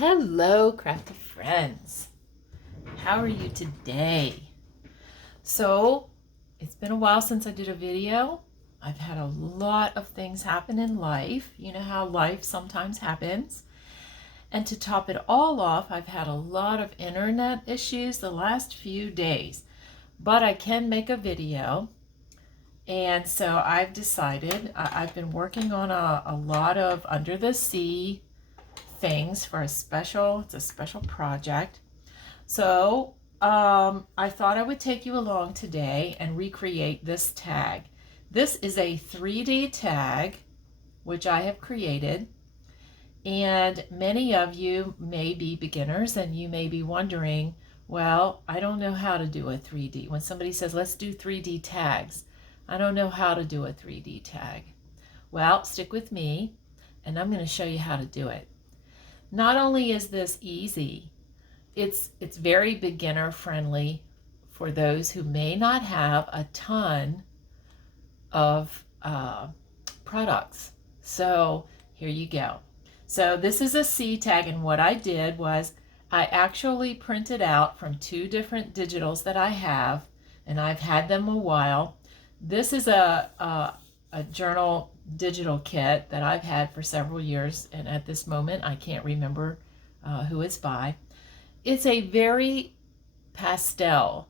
Hello, crafty friends. How are you today? So, it's been a while since I did a video. I've had a lot of things happen in life. You know how life sometimes happens. And to top it all off, I've had a lot of internet issues the last few days. But I can make a video. And so I've decided, I've been working on a lot of under the sea things for it's a special project. So I thought I would take you along today and recreate this tag. This is a 3D tag which I have created, and many of you may be beginners and you may be wondering, well, I don't know how to do a 3D. When somebody says let's do 3D tags, I don't know how to do a 3D tag. Well, stick with me and I'm going to show you how to do it. Not only is this easy, it's very beginner friendly for those who may not have a ton of products. So here you go. So this is a C tag, and what I did was I actually printed out from two different digitals that I have, and I've had them a while. This is a journal digital kit that I've had for several years, and at this moment I can't remember who it's by. It's a very pastel,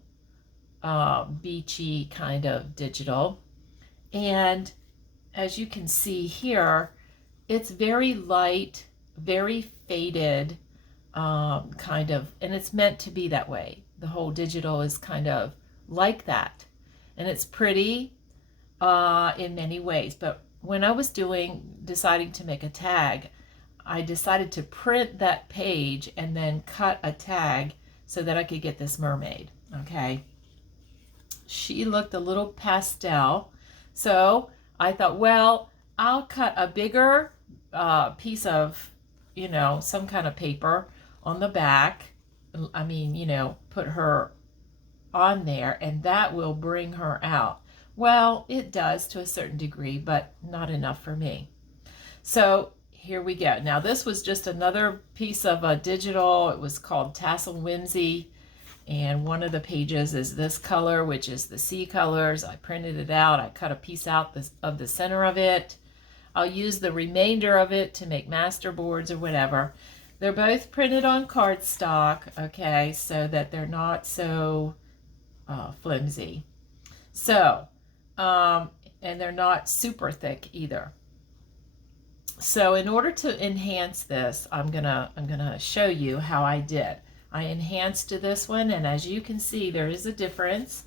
beachy kind of digital, and as you can see here, it's very light, very faded, kind of, and it's meant to be that way. The whole digital is kind of like that, and it's pretty in many ways. But when I was deciding to make a tag, I decided to print that page and then cut a tag so that I could get this mermaid. Okay, she looked a little pastel, so I thought, well, I'll cut a bigger piece of, some kind of paper on the back. I mean, put her on there, and that will bring her out. Well, it does to a certain degree, but not enough for me. So here we go. Now this was just another piece of a digital. It was called Tassel Whimsy, and one of the pages is this color, which is the sea colors. I printed it out. I cut a piece out of the center of it. I'll use the remainder of it to make master boards or whatever. They're both printed on cardstock, okay, so that they're not so flimsy. So, and they're not super thick either. So in order to enhance this, I'm gonna show you how I did. I enhanced this one, and as you can see, there is a difference.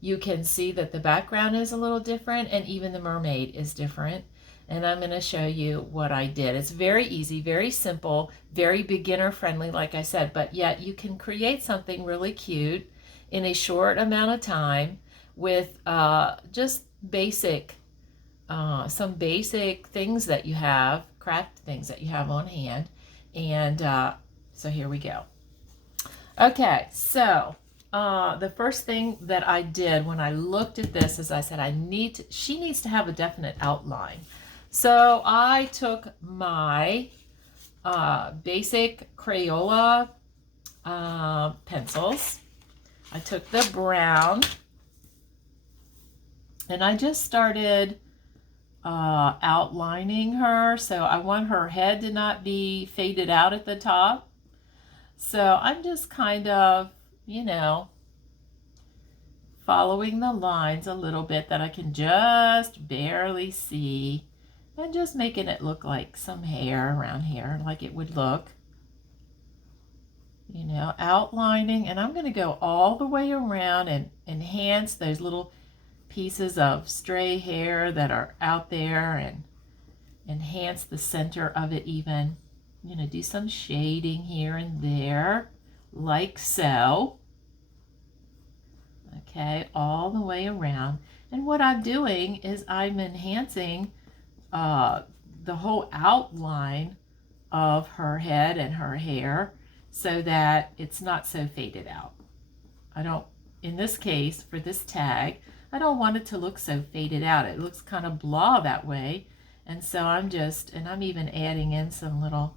You can see that the background is a little different, and even the mermaid is different. And I'm going to show you what I did. It's very easy, very simple, very beginner friendly, like I said, but yet you can create something really cute in a short amount of time with just basic, some basic things that you have, craft things that you have on hand. And so here we go. Okay, so the first thing that I did when I looked at this is I said, she needs to have a definite outline. So I took my basic Crayola pencils. I took the brown, and I just started outlining her. So I want her head to not be faded out at the top. So I'm just kind of, following the lines a little bit that I can just barely see, and just making it look like some hair around here, like it would look, outlining. And I'm going to go all the way around and enhance those little pieces of stray hair that are out there, and enhance the center of it even. Do some shading here and there, like so. Okay, all the way around. And what I'm doing is I'm enhancing the whole outline of her head and her hair so that it's not so faded out. In this case, for this tag, I don't want it to look so faded out. It looks kind of blah that way. And so I'm even adding in some little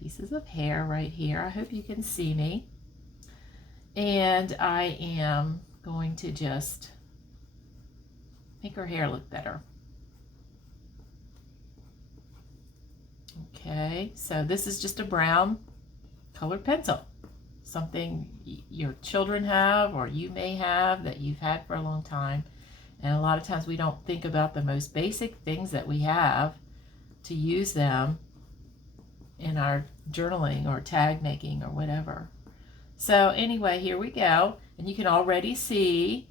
pieces of hair right here. I hope you can see me. And I am going to just make her hair look better. Okay, so this is just a brown colored pencil. Something your children have or you may have that you've had for a long time. And a lot of times we don't think about the most basic things that we have to use them in our journaling or tag making or whatever. So anyway, here we go. And you can already see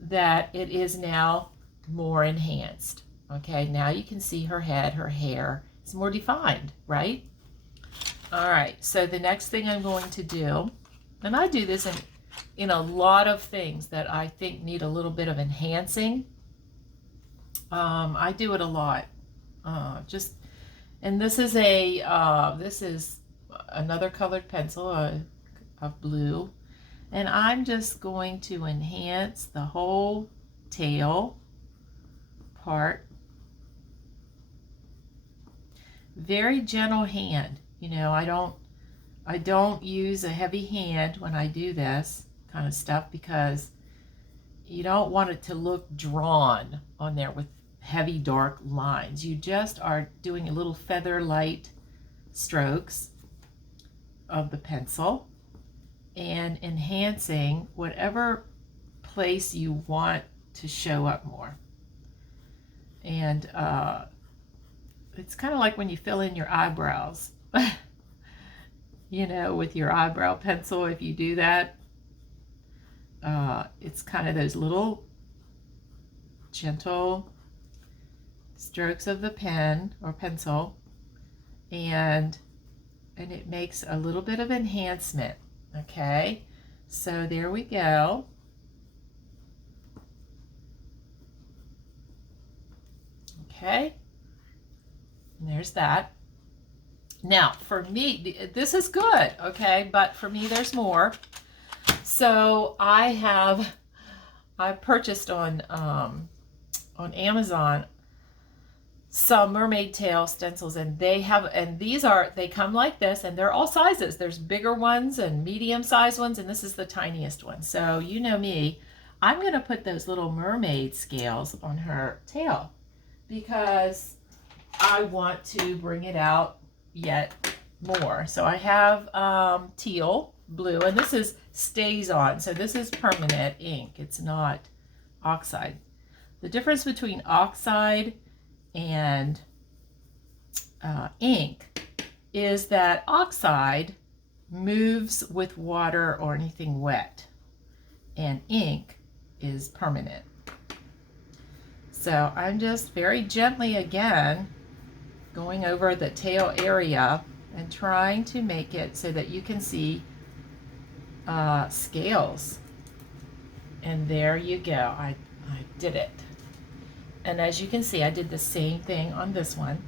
that it is now more enhanced. Okay, now you can see her head, her hair. It's more defined, right? All right, so the next thing I'm going to do, and I do this in a lot of things that I think need a little bit of enhancing. I do it a lot. And this is another colored pencil, of blue, and I'm just going to enhance the whole tail part. Very gentle hand. You know, I don't use a heavy hand when I do this kind of stuff because you don't want it to look drawn on there with heavy dark lines. You just are doing a little feather light strokes of the pencil and enhancing whatever place you want to show up more. And it's kind of like when you fill in your eyebrows. You know, with your eyebrow pencil, if you do that, it's kind of those little gentle strokes of the pen or pencil, and it makes a little bit of enhancement. Okay, so there we go. Okay, and there's that. Now, for me, this is good, okay, but for me, there's more. So I purchased on Amazon some mermaid tail stencils, and they come like this, and they're all sizes. There's bigger ones and medium-sized ones, and this is the tiniest one. So you know me, I'm going to put those little mermaid scales on her tail because I want to bring it out yet more. So I have teal, blue, and this is stays on. So this is permanent ink. It's not oxide. The difference between oxide and ink is that oxide moves with water or anything wet, and ink is permanent. So I'm just very gently again going over the tail area and trying to make it so that you can see scales. And there you go. I did it. And as you can see, I did the same thing on this one.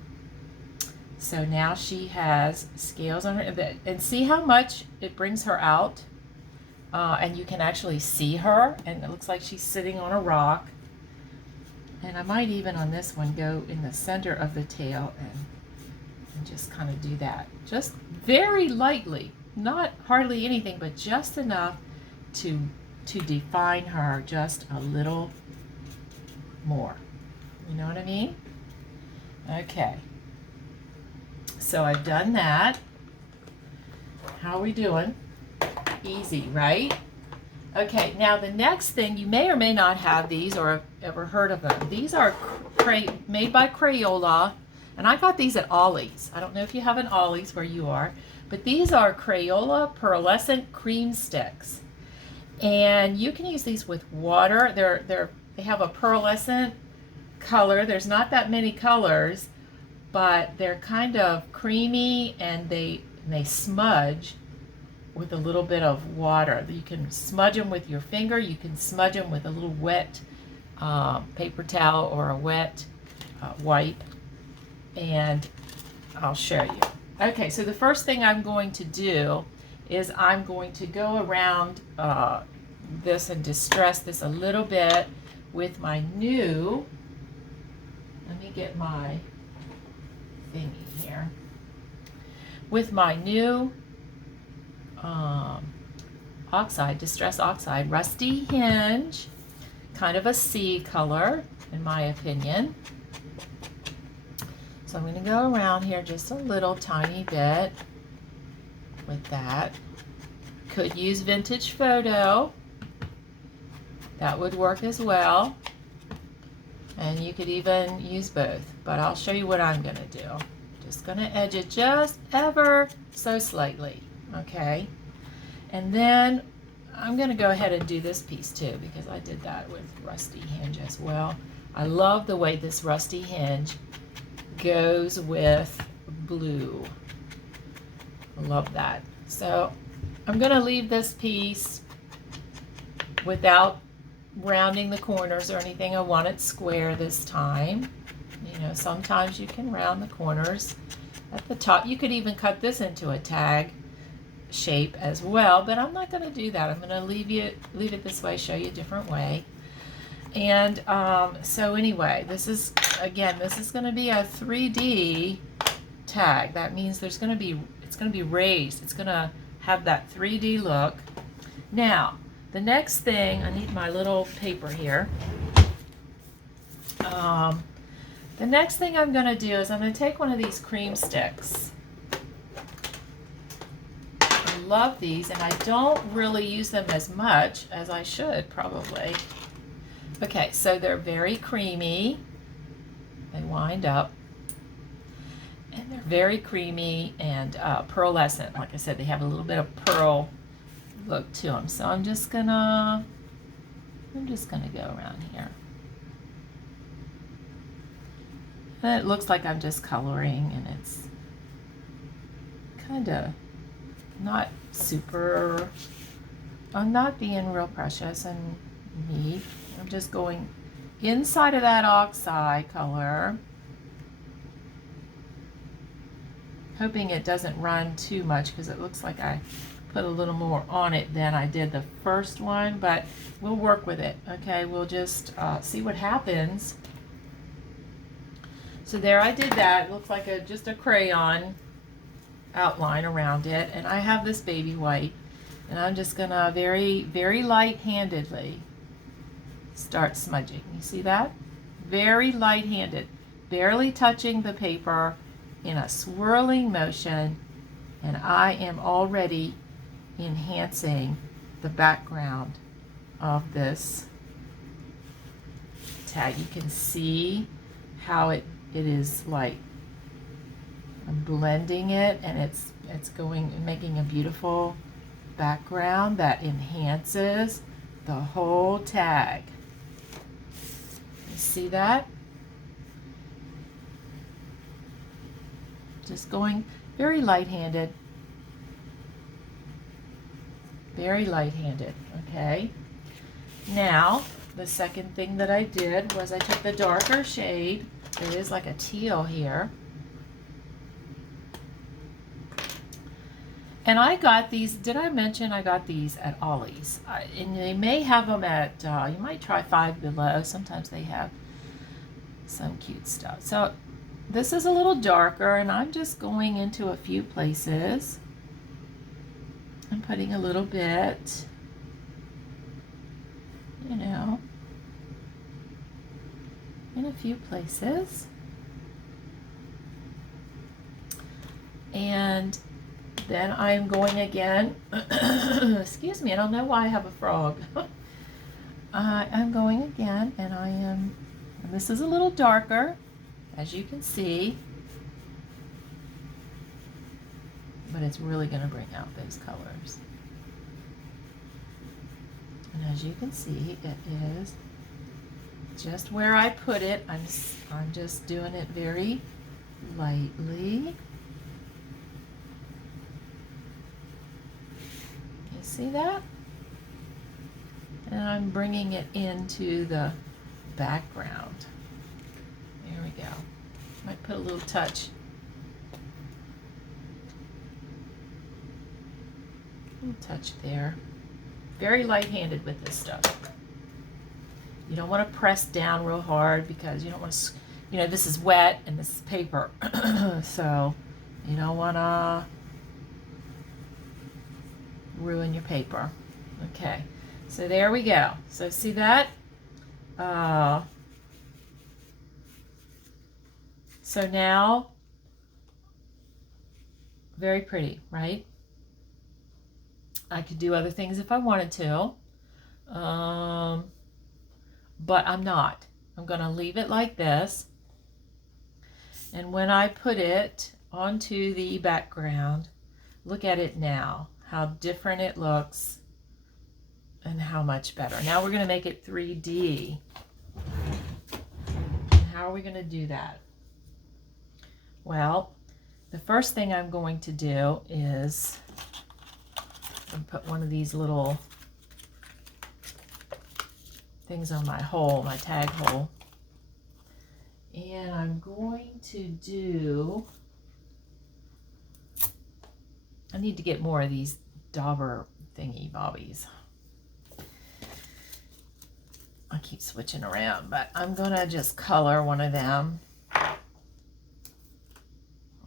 So now she has scales on her, and see how much it brings her out. And you can actually see her, and it looks like she's sitting on a rock. And I might even on this one go in the center of the tail and just kind of do that. Just very lightly, not hardly anything, but just enough to define her just a little more. You know what I mean? Okay. So I've done that. How are we doing? Easy, right? Okay, now the next thing, you may or may not have these or have ever heard of them. These are made by Crayola, and I got these at Ollie's. I don't know if you have an Ollie's where you are, but these are Crayola pearlescent cream sticks. And you can use these with water. They have a pearlescent color. There's not that many colors, but they're kind of creamy, and they smudge with a little bit of water. You can smudge them with your finger. You can smudge them with a little wet paper towel or a wet wipe, and I'll show you. Okay, so the first thing I'm going to do is I'm going to go around this and distress this a little bit with my new, let me get my thingy here. with my new oxide, Distress Oxide, Rusty Hinge, kind of a sea color in my opinion. So I'm going to go around here just a little tiny bit with that. Could use Vintage Photo. That would work as well. And you could even use both, but I'll show you what I'm going to do. Just going to edge it just ever so slightly, okay? And then I'm going to go ahead and do this piece too, because I did that with Rusty Hinge as well. I love the way this Rusty Hinge goes with blue. I love that. So I'm going to leave this piece without rounding the corners or anything. I want it square this time. You know, sometimes you can round the corners at the top. You could even cut this into a tag shape as well, but I'm not going to do that. I'm going to leave it this way, show you a different way. And so anyway, this is, again, this is going to be a 3D tag. That means it's going to be raised. It's going to have that 3D look. Now, the next thing, I need my little paper here. The next thing I'm going to do is I'm going to take one of these cream sticks. I love these, and I don't really use them as much as I should probably. Okay, so they're very creamy. They wind up. And they're very creamy and pearlescent. Like I said, they have a little bit of pearl look to them. So I'm just gonna go around here. And it looks like I'm just coloring, and it's kind of not super, I'm not being real precious and neat. I'm just going inside of that oxide color, hoping it doesn't run too much, because it looks like I put a little more on it than I did the first one, but we'll work with it. Okay, we'll just see what happens. So there, I did that. It looks like just a crayon outline around it, and I have this baby white, and I'm just gonna very light-handedly start smudging. You see that? Very light-handed, barely touching the paper, in a swirling motion, and I am already enhancing the background of this tag. You can see how it is like I'm blending it, and it's making a beautiful background that enhances the whole tag. You see that? Just going very light-handed. Very light-handed, okay? Now, the second thing that I did was I took the darker shade. There is like a teal here. And I got these, did I mention I got these at Ollie's? And they may have them at, you might try Five Below. Sometimes they have some cute stuff. So this is a little darker, and I'm just going into a few places. I'm putting a little bit, you know, in a few places. And then I'm going again, excuse me, I don't know why I have a frog. I'm going again, and and this is a little darker, as you can see, but it's really going to bring out those colors. And as you can see, it is just where I put it. I'm just doing it very lightly. You see that? And I'm bringing it into the background. There we go. Might put a little touch. A little touch there. Very light-handed with this stuff. You don't want to press down real hard, because you don't want to, you know, this is wet and this is paper. So You don't want to ruin your paper. Okay, so there we go. So see that? So now, very pretty, right? I could do other things if I wanted to, but I'm not. I'm going to leave it like this. And when I put it onto the background, look at it now, how different it looks and how much better. Now we're going to make it 3D. And how are we going to do that? Well, the first thing I'm going to do is put one of these little things on my hole, my tag hole. And I'm going to do, I need to get more of these dauber thingy bobbies. I keep switching around, but I'm gonna just color one of them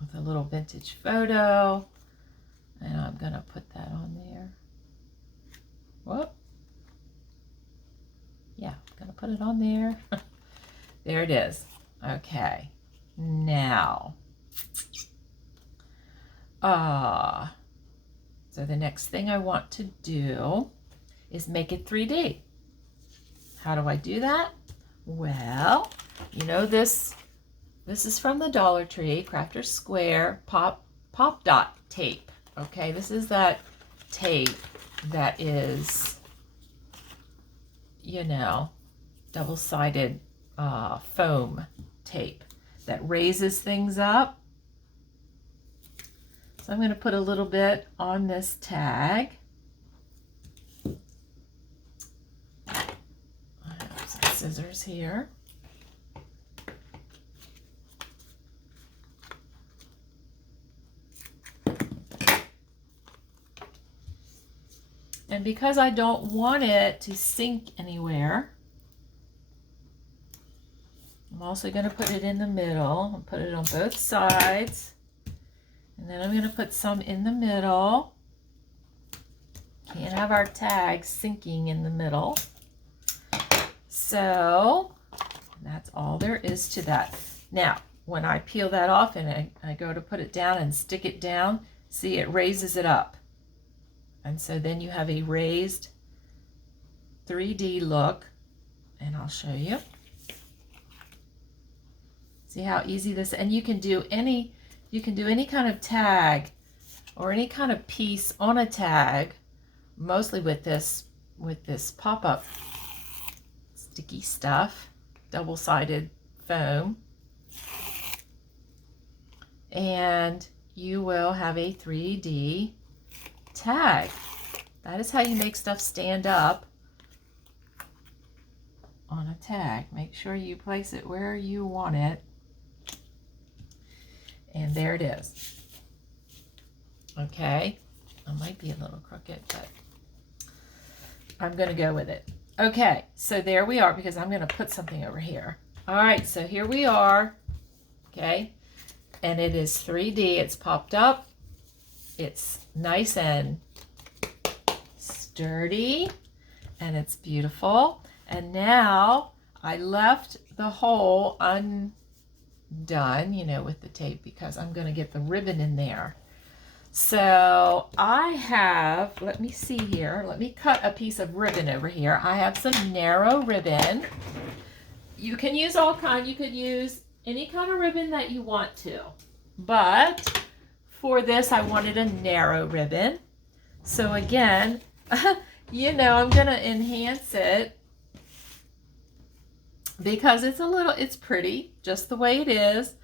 with a little vintage photo, and I'm gonna put that on there. Whoop. Yeah, I'm gonna put it on there. There it is. Okay, now, so the next thing I want to do is make it 3D. How do I do that? Well, you know this is from the Dollar Tree, Crafter's Square Pop Dot tape. Okay, this is that tape that is, you know, double-sided foam tape that raises things up. So I'm going to put a little bit on this tag. I have some scissors here. And because I don't want it to sink anywhere, I'm also going to put it in the middle. I'll put it on both sides. And then I'm going to put some in the middle. Can't have our tag sinking in the middle. So that's all there is to that. Now, when I peel that off and I go to put it down and stick it down, see, it raises it up. And so then you have a raised 3D look, and I'll show you. See how easy this, and you can do any kind of tag or any kind of piece on a tag, mostly with this pop-up sticky stuff, double-sided foam, and you will have a 3D tag. That is how you make stuff stand up on a tag. Make sure you place it where you want it. And there it is. Okay, I might be a little crooked, but I'm going to go with it. Okay, so there we are, because I'm going to put something over here. All right, so here we are. Okay, and it is 3D. It's popped up. It's nice and sturdy, and it's beautiful. And now I left the hole undone, you know, with the tape, because I'm going to get the ribbon in there. So I have, let me see here, let me cut a piece of ribbon over here. I have some narrow ribbon. You can use you could use any kind of ribbon that you want to, but for this I wanted a narrow ribbon. So again, you know, I'm going to enhance it because it's pretty just the way it is,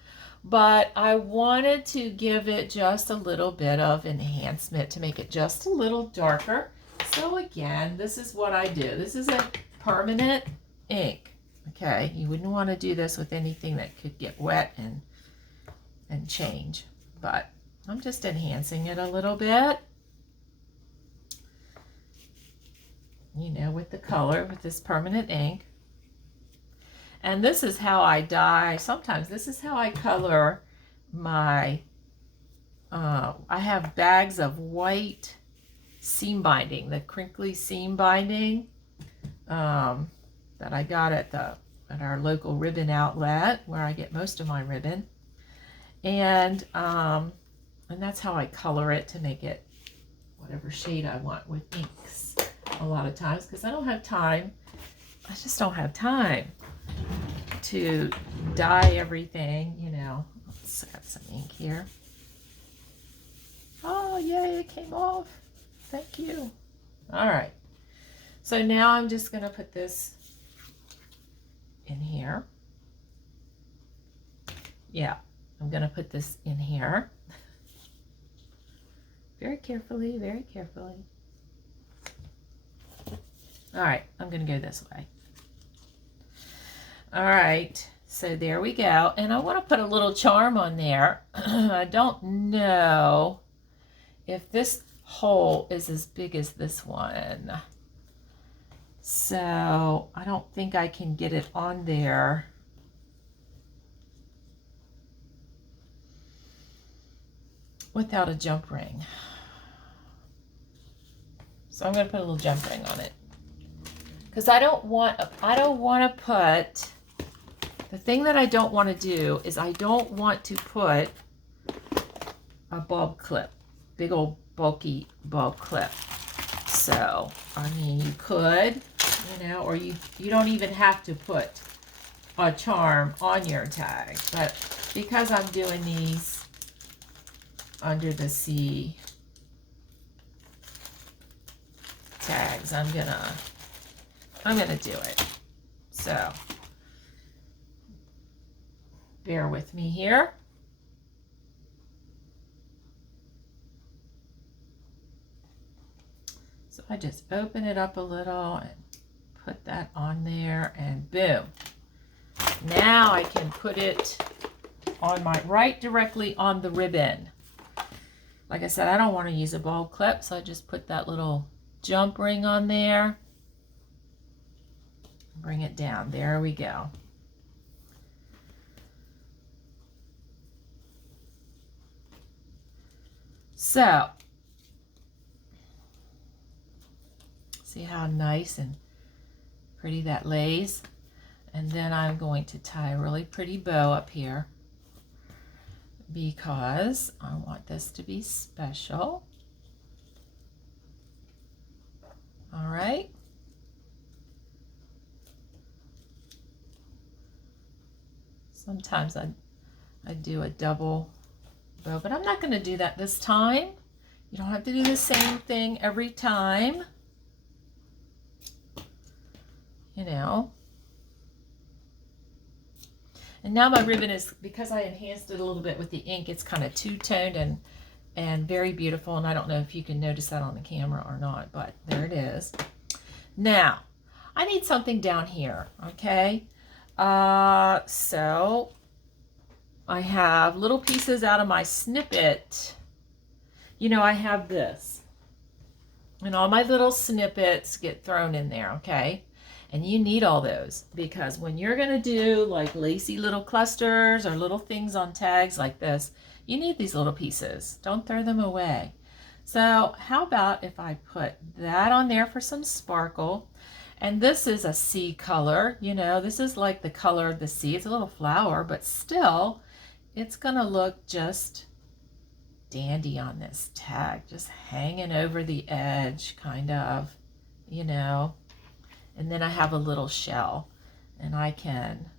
but I wanted to give it just a little bit of enhancement to make it just a little darker. So again, this is what I do. This is a permanent ink. Okay, you wouldn't want to do this with anything that could get wet and change, but I'm just enhancing it a little bit, you know, with the color, with this permanent ink. And this is how I dye. Sometimes this is how I color my I have bags of white seam binding, the crinkly seam binding that I got at our local ribbon outlet where I get most of my ribbon, and that's how I color it to make it whatever shade I want with inks a lot of times, because I don't have time. I just don't have time to dye everything, you know. Let's got some ink here. Oh, yay, it came off. Thank you. All right. So now I'm just going to put this in here. Yeah, I'm going to put this in here. Very carefully, very carefully. All right, I'm going to go this way. All right, so there we go. And I want to put a little charm on there. I don't know if this hole is as big as this one. So I don't think I can get it on there. Without a jump ring. So I'm going to put a little jump ring on it. Because I don't want to put, the thing that I don't want to do is I don't want to put a bulb clip, big old bulky bulb clip. So, I mean, you could, you know, or you don't even have to put a charm on your tag. But because I'm doing these under the sea tags, I'm gonna do it. So bear with me here. So I just open it up a little and put that on there, and boom. Now I can put it on my right directly on the ribbon. Like I said, I don't want to use a bulb clip, so I just put that little jump ring on there. Bring it down. There we go. So, see how nice and pretty that lays? And then I'm going to tie a really pretty bow up here because I want this to be special. All right. Sometimes I do a double bow, but I'm not going to do that this time. You don't have to do the same thing every time. You know. And now my ribbon is, because I enhanced it a little bit with the ink, it's kind of two-toned and very beautiful. And I don't know if you can notice that on the camera or not, but there it is. Now, I need something down here, okay? So I have little pieces out of my snippet. You know, I have this. And all my little snippets get thrown in there, okay? And you need all those, because when you're going to do like lacy little clusters or little things on tags like this, you need these little pieces. Don't throw them away. So how about if I put that on there for some sparkle? And this is a sea color, you know, this is like the color of the sea. It's a little flower, but still it's going to look just dandy on this tag, just hanging over the edge, kind of, you know. And then I have a little shell, and I can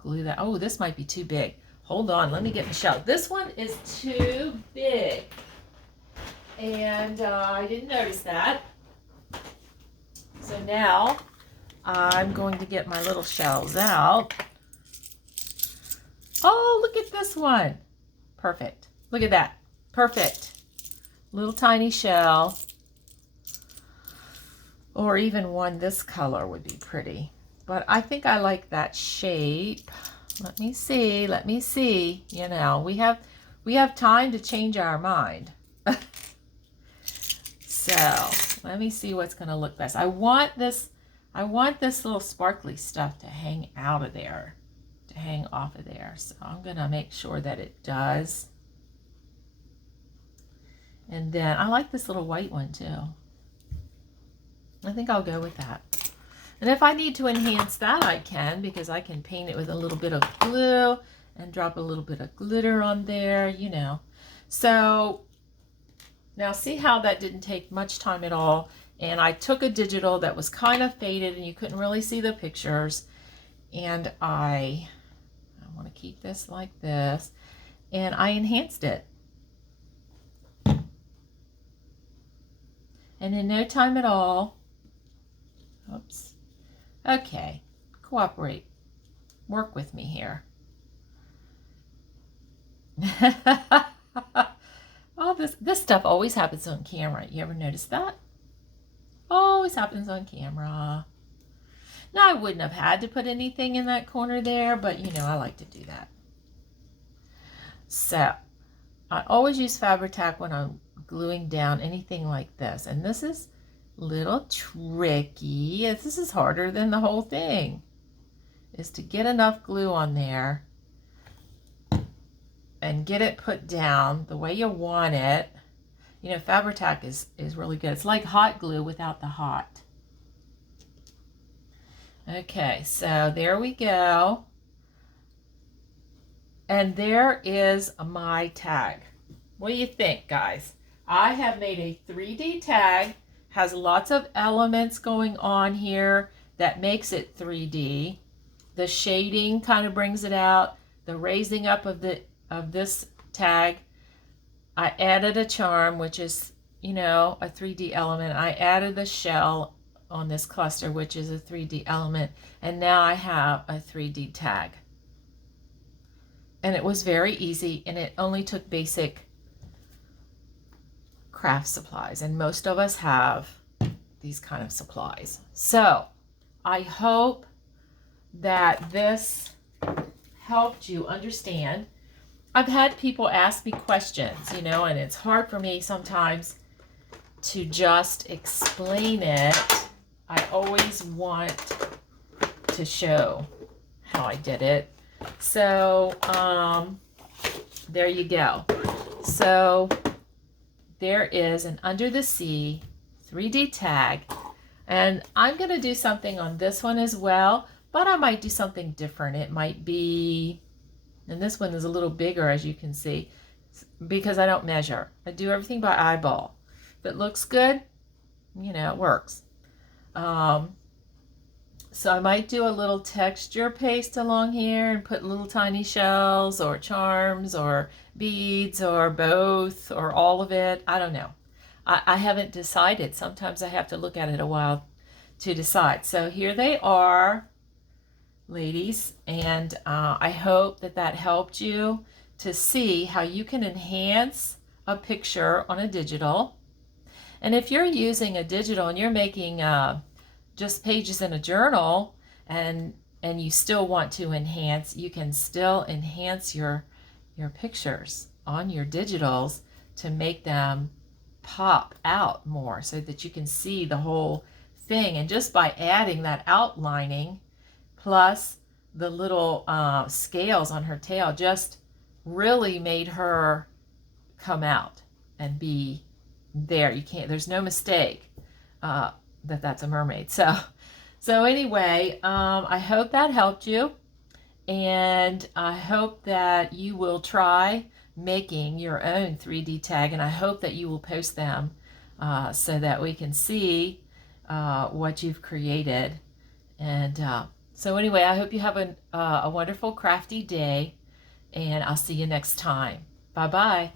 glue that. Oh, this might be too big. Hold on, let me get the shell. This one is too big, and I didn't notice that. So now I'm going to get my little shells out. Oh, look at this one. Perfect. Look at that. Perfect. Little tiny shell. Or even one this color would be pretty. But I think I like that shape. Let me see. Let me see. You know, we have time to change our mind. So let me see what's going to look best. I want this little sparkly stuff to hang out of there, to hang off of there. So I'm going to make sure that it does. And then I like this little white one too. I think I'll go with that. And if I need to enhance that, I can, because I can paint it with a little bit of glue and drop a little bit of glitter on there, you know. So now see how that didn't take much time at all. And I took a digital that was kind of faded and you couldn't really see the pictures. And I want to keep this like this. And I enhanced it. And in no time at all, oops, okay, cooperate, work with me here. Oh, this stuff always happens on camera. You ever notice that? Always happens on camera. Now, I wouldn't have had to put anything in that corner there, but you know, I like to do that. So, I always use Fabri-Tac when I'm gluing down anything like this. And this is a little tricky. This is harder than the whole thing, is to get enough glue on there and get it put down the way you want it. You know, Fabri-Tac is really good. It's like hot glue without the hot. Okay, so there we go. And there is my tag. What do you think, guys? I have made a 3D tag, has lots of elements going on here that makes it 3D. The shading kind of brings it out. The raising up of this tag. I added a charm, which is, you know, a 3D element. I added the shell on this cluster, which is a 3D element. And now I have a 3D tag. And it was very easy, and it only took basic craft supplies, and most of us have these kind of supplies. So I hope that this helped you understand. I've had people ask me questions, you know, and it's hard for me sometimes to just explain it. I always want to show how I did it. So there you go. So there is an Under the Sea 3D tag, and I'm going to do something on this one as well, but I might do something different. It might be, and this one is a little bigger, as you can see, because I don't measure. I do everything by eyeball. If it looks good, you know, it works. So I might do a little texture paste along here and put little tiny shells or charms or beads or both or all of it. I don't know. I haven't decided. Sometimes I have to look at it a while to decide. So here they are, ladies, and I hope that that helped you to see how you can enhance a picture on a digital. And if you're using a digital and you're making just pages in a journal and you still want to enhance, you can still enhance your pictures on your digitals to make them pop out more so that you can see the whole thing. And just by adding that outlining plus the little scales on her tail just really made her come out and be there. You can't, there's no mistake that that's a mermaid. So anyway, I hope that helped you, and I hope that you will try making your own 3D tag, and I hope that you will post them so that we can see what you've created. And so anyway, I hope you have a wonderful crafty day, and I'll see you next time. Bye-bye.